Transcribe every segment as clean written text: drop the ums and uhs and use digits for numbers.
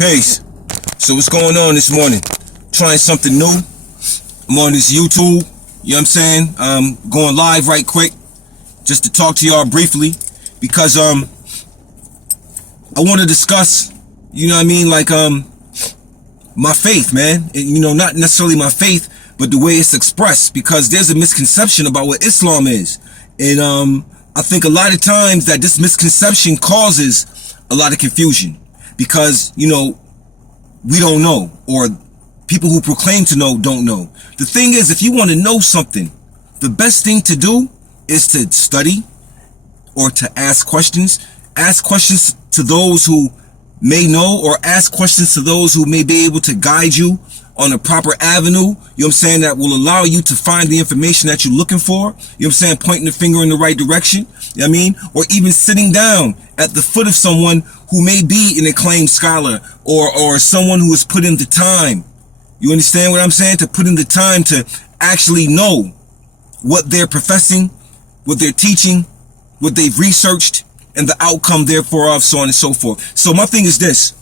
Peace. So what's going on this morning? Trying something new. I'm on this YouTube. You know what I'm saying? Going live right quick just to talk to y'all briefly because I want to discuss, you know what I mean, like my faith, man. And, you know, not necessarily my faith, but the way it's expressed, because there's a misconception about what Islam is. And I think a lot of times that this misconception causes a lot of confusion because, you know, we don't know, or people who proclaim to know don't know. The thing is, if you want to know something, the best thing to do is to study or to ask questions. Ask questions to those who may know, or ask questions to those who may be able to guide you on a proper avenue, you know what I'm saying, that will allow you to find the information that you're looking for, you know what I'm saying, pointing the finger in the right direction, you know what I mean, or even sitting down at the foot of someone who may be an acclaimed scholar, or someone who has put in the time, you understand what I'm saying, to put in the time to actually know what they're professing, what they're teaching, what they've researched, and the outcome therefore of, so on and so forth. So my thing is this: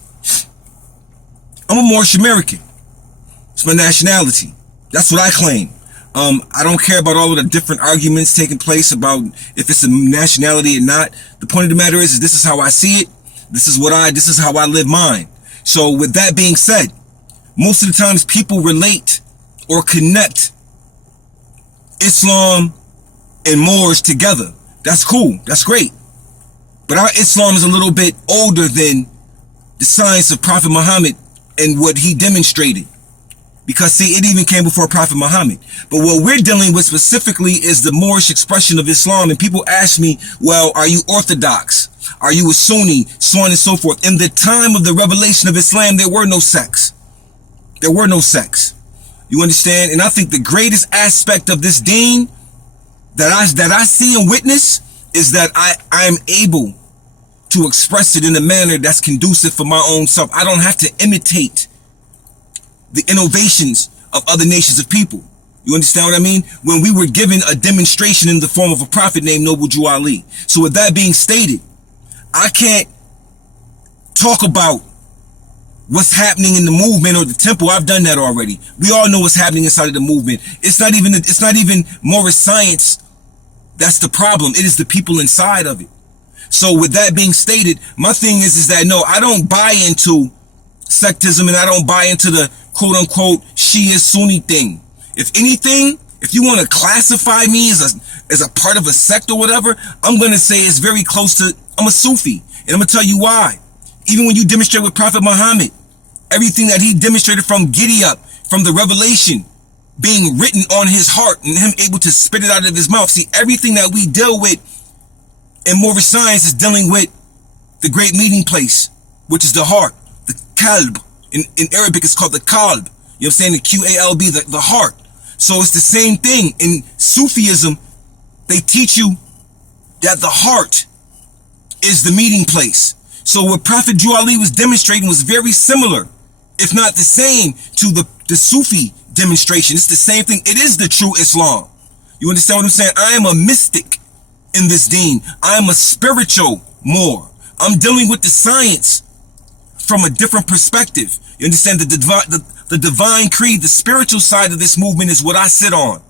I'm a Moorish American. It's my nationality. That's what I claim. I don't care about all of the different arguments taking place about if it's a nationality or not. The point of the matter is this is how I see it. This is how I live mine. So with that being said, most of the times people relate or connect Islam and Moors together. That's cool. That's great. But our Islam is a little bit older than the science of Prophet Muhammad and what he demonstrated. Because, see, it even came before Prophet Muhammad. But what we're dealing with specifically is the Moorish expression of Islam. And people ask me, well, are you Orthodox? Are you a Sunni? So on and so forth. In the time of the revelation of Islam, there were no sects. There were no sects. You understand? And I think the greatest aspect of this deen that I see and witness is that I am able to express it in a manner that's conducive for my own self. I don't have to imitate the innovations of other nations of people. You understand what I mean? When we were given a demonstration in the form of a prophet named Noble Jew Ali. So with that being stated, I can't talk about what's happening in the movement or the temple. I've done that already. We all know what's happening inside of the movement. It's not even Moorish science that's the problem. It is the people inside of it. So with that being stated, my thing is that no, I don't buy into sectism, and I don't buy into the quote-unquote Shia Sunni thing. If anything, if you want to classify me as a part of a sect or whatever, I'm going to say it's very close to, I'm a Sufi. And I'm going to tell you why. Even when you demonstrate with Prophet Muhammad, everything that he demonstrated from giddy up, from the revelation being written on his heart and him able to spit it out of his mouth. See, everything that we deal with in Moorish science is dealing with the great meeting place, which is the heart. The kalb. In Arabic, it's called the kalb. You know what I'm saying? The Q-A-L-B, the heart. So it's the same thing. In Sufism, they teach you that the heart is the meeting place. So what Prophet Jew Ali was demonstrating was very similar, if not the same, to the Sufi demonstration. It's the same thing. It is the true Islam. You understand what I'm saying? I am a mystic in this deen. I am a spiritual Moor. I'm dealing with the science from a different perspective. You understand? The divine creed, the spiritual side of this movement is what I sit on.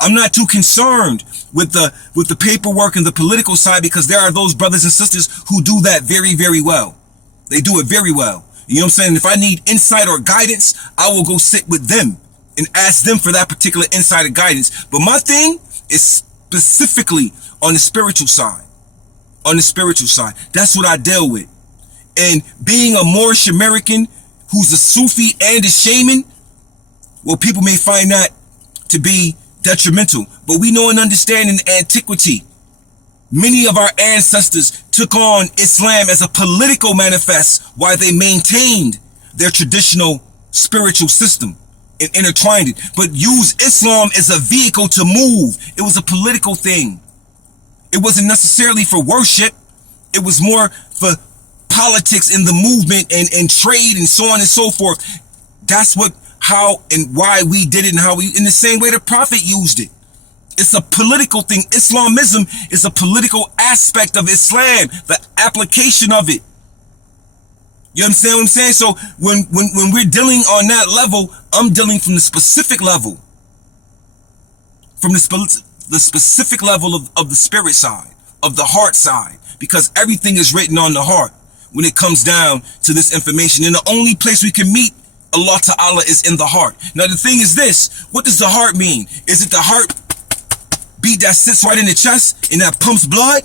I'm not too concerned with the paperwork and the political side, because there are those brothers and sisters who do that very, very well. They do it very well. You know what I'm saying? If I need insight or guidance, I will go sit with them and ask them for that particular insight or guidance. But my thing is specifically on the spiritual side. On the spiritual side. That's what I deal with. And being a Moorish American who's a Sufi and a shaman, well, people may find that to be detrimental. But we know and understand in antiquity, many of our ancestors took on Islam as a political manifest while they maintained their traditional spiritual system and intertwined it. But used Islam as a vehicle to move. It was a political thing. It wasn't necessarily for worship. It was more for politics in the movement and trade and so on and so forth. That's what, how and why we did it, and how we, in the same way the Prophet used it. It's a political thing. Islamism is a political aspect of Islam, the application of it. You understand what I'm saying? So when we're dealing on that level, I'm dealing from the specific level, from the specific level of the spirit side, of the heart side, because everything is written on the heart when it comes down to this information. And the only place we can meet Allah Ta'ala is in the heart. Now the thing is this, what does the heart mean? Is it the heart beat that sits right in the chest and that pumps blood?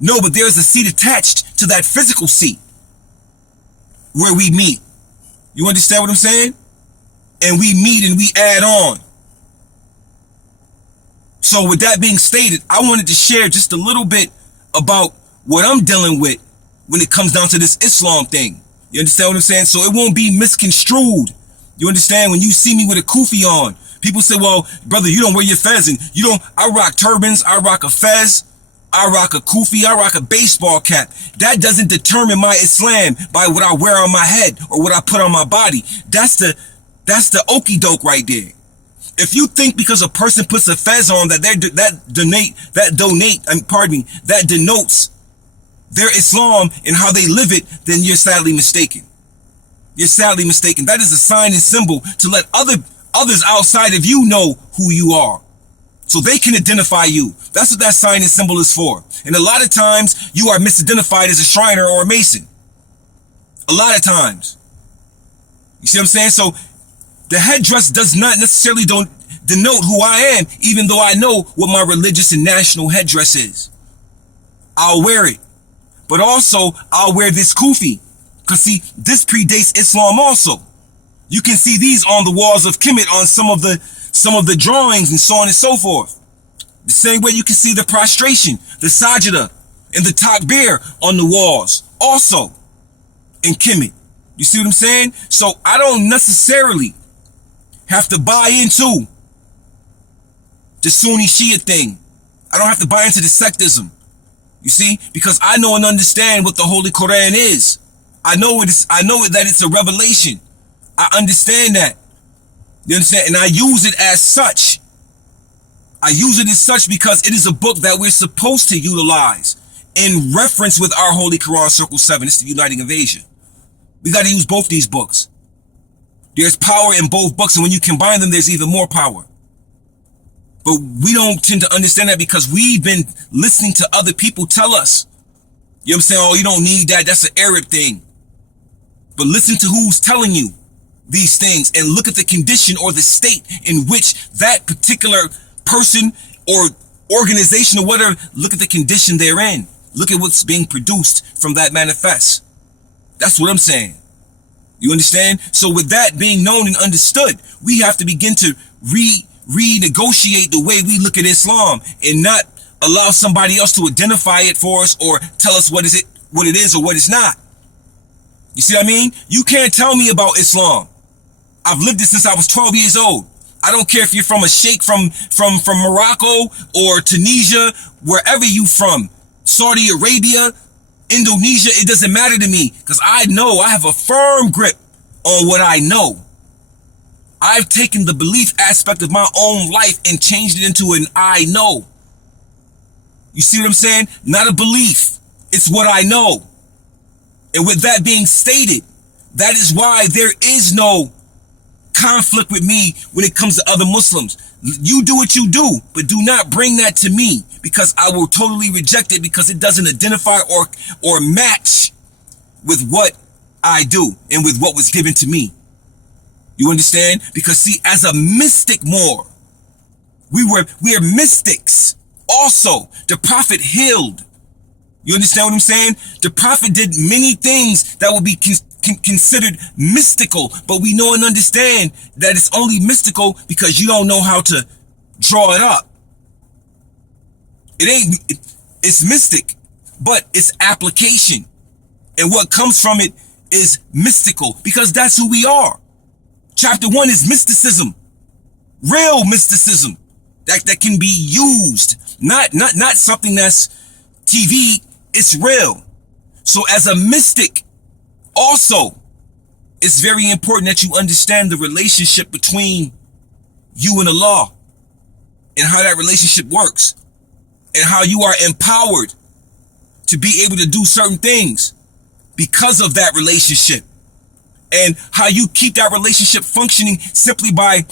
No, but there's a seat attached to that physical seat where we meet. You understand what I'm saying? And we meet and we add on. So with that being stated, I wanted to share just a little bit about what I'm dealing with when it comes down to this Islam thing. You understand what I'm saying? So it won't be misconstrued. You understand? When you see me with a kufi on, people say, well, brother, you don't wear your fez. And you don't, I rock turbans, I rock a fez, I rock a kufi, I rock a baseball cap. That doesn't determine my Islam by what I wear on my head or what I put on my body. That's the okie doke right there. If you think because a person puts a fez on that that denotes their Islam and how they live it, then you're sadly mistaken. You're sadly mistaken. That is a sign and symbol to let others outside of you know who you are, so they can identify you. That's what that sign and symbol is for. And a lot of times you are misidentified as a Shriner or a Mason. A lot of times. You see what I'm saying? So the headdress does not necessarily denote who I am, even though I know what my religious and national headdress is. I'll wear it. But also, I'll wear this kufi. Because see, this predates Islam also. You can see these on the walls of Kemet on some of the drawings and so on and so forth. The same way you can see the prostration, the sajda, and the takbir on the walls also in Kemet. You see what I'm saying? So I don't necessarily have to buy into the Sunni Shia thing. I don't have to buy into the sectism. You see? Because I know and understand what the Holy Quran is. I know that it's a revelation. I understand that. You understand? And I use it as such. I use it as such because it is a book that we're supposed to utilize in reference with our Holy Quran Circle 7. It's the Uniting of Asia. We got to use both these books. There's power in both books, and when you combine them, there's even more power. But we don't tend to understand that because we've been listening to other people tell us. You know what I'm saying? Oh, you don't need that. That's an Arab thing. But listen to who's telling you these things and look at the condition or the state in which that particular person or organization or whatever, look at the condition they're in. Look at what's being produced from that manifest. That's what I'm saying. You understand? So with that being known and understood, we have to begin to renegotiate the way we look at Islam and not allow somebody else to identify it for us or tell us what it is or what it's not. You see what I mean? You can't tell me about Islam. I've lived it since I was 12 years old. I don't care if you're from a sheikh from Morocco or Tunisia, wherever you from, Saudi Arabia, Indonesia, it doesn't matter to me because I know I have a firm grip on what I know. I've taken the belief aspect of my own life and changed it into an I know. You see what I'm saying? Not a belief. It's what I know. And with that being stated, that is why there is no conflict with me when it comes to other Muslims. You do what you do, but do not bring that to me because I will totally reject it because it doesn't identify or match with what I do and with what was given to me. You understand? Because see, as a mystic Moor, we are mystics. Also, the Prophet healed. You understand what I'm saying? The Prophet did many things that would be considered mystical, but we know and understand that it's only mystical because you don't know how to draw it up. It's mystic, but it's application. And what comes from it is mystical because that's who we are. Chapter 1 is mysticism, real mysticism that can be used, not something that's TV. It's real. So as a mystic, also, it's very important that you understand the relationship between you and Allah and how that relationship works and how you are empowered to be able to do certain things. because of that relationship. And how you keep that relationship functioning simply by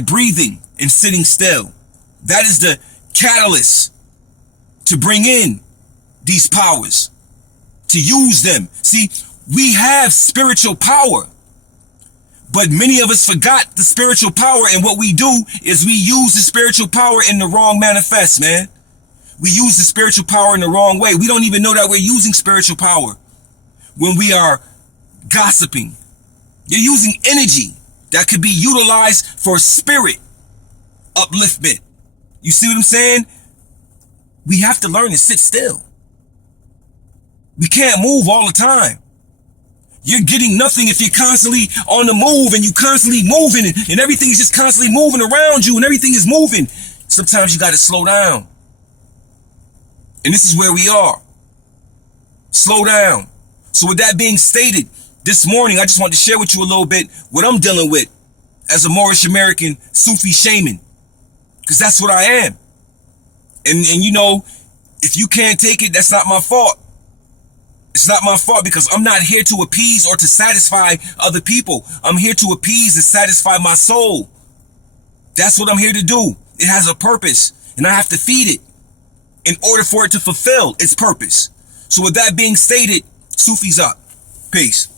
breathing and sitting still. That is the catalyst to bring in these powers, to use them. See, we have spiritual power, but many of us forgot the spiritual power, and what we do is we use the spiritual power in the wrong manifest, man. We use the spiritual power in the wrong way. We don't even know that we're using spiritual power when we are gossiping. You're using energy that could be utilized for spirit upliftment. You see what I'm saying? We have to learn to sit still. We can't move all the time. You're getting nothing if you're constantly on the move and you're constantly moving and everything is just constantly moving around you and everything is moving. Sometimes you got to slow down. And this is where we are. Slow down. So with that being stated, this morning, I just wanted to share with you a little bit what I'm dealing with as a Moorish American Sufi shaman. Because that's what I am. And you know, if you can't take it, that's not my fault. It's not my fault, because I'm not here to appease or to satisfy other people. I'm here to appease and satisfy my soul. That's what I'm here to do. It has a purpose, and I have to feed it in order for it to fulfill its purpose. So with that being stated, Sufi's up. Peace.